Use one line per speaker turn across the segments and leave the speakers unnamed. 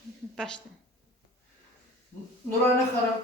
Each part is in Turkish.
Başla.
Nurane Hanım,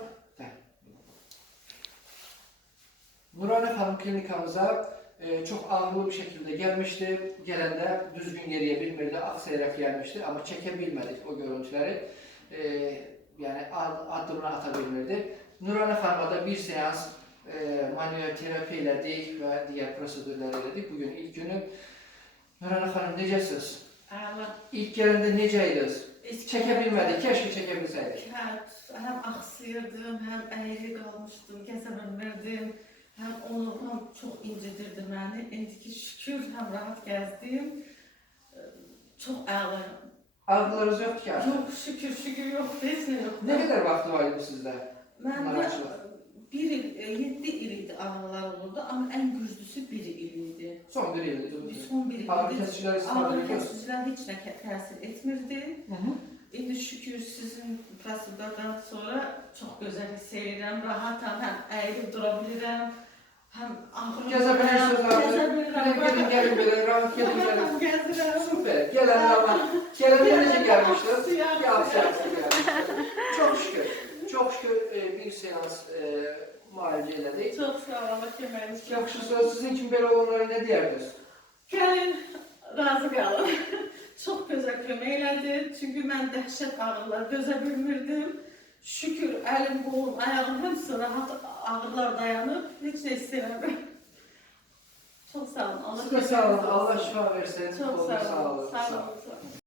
Nurane Hanım klinikamıza çok ağırlı bir şekilde gelmişti. Gelende düzgün yeriye bilmirdi, aksayarak gelmişti ama çekebilmedik o görüntüleri. Yani adımını atabilmirdi. Nurane Hanım'a da bir seans manuel terapi elədik ve diğer prosedürler elədik. Bugün ilk günü. Nurane Hanım necəsiz? İlk gelende necəydiniz? Çekebilmedik, keşke çekebilseydik.
Hem aksıyırdım, hem eğri kalmıştım, kesebilmirdim. Hem onu çok incidirdi beni. İndiki şükür hem rahat gezdim. Çok ağır.
Ağrılarınız yok ki yani.
Yok şükür yok, hiç ne yok.
Ne kadar vakti var idi sizde?
Ben de 7 il idi ağrılar olurdu ama en güçlüsü 1 il idi.
Son bir yıldı.
Son 1 il idi.
Ağrı kesiciler istemedi.
Ağrı kesiciler hiç ne tesir etmirdi.
Hı.
İndi şükür sizin prosedürden sonra çok güzel hissediyorum. Rahatım, hem eğilip durabilirim. Hem ağrım.
Gezebilirsiniz abi.
Gezebilirim.
Gelin böyle rahat gelin.
Rahatım, gezerim.
Süper. Gelenler var. Gelenler nece gelmişler?
Yapsı.
gelmişler. Çok şükür. Çok şükür bir seans müalicə elədik.
Çok sağ olun, Allah köməyiniz.
Yaxşısı sizin için böyle olanlara ne diyerdiniz?
Gəlin, razı qalın. Çok güzel kömək elədi. Çünkü mən dəhşət ağrılar dözə bilmirdim. Şükür əlim, qolum, ayağım hepsi rahat ağrılar dayanıb. Heç nə istəmədim. Çok sağ olun. Allah
Siz de sağ olun.
köməyiniz
Allah
olsun.
şifa versin.
Çok sağ olun.
Sağ olun.
Sağ olun.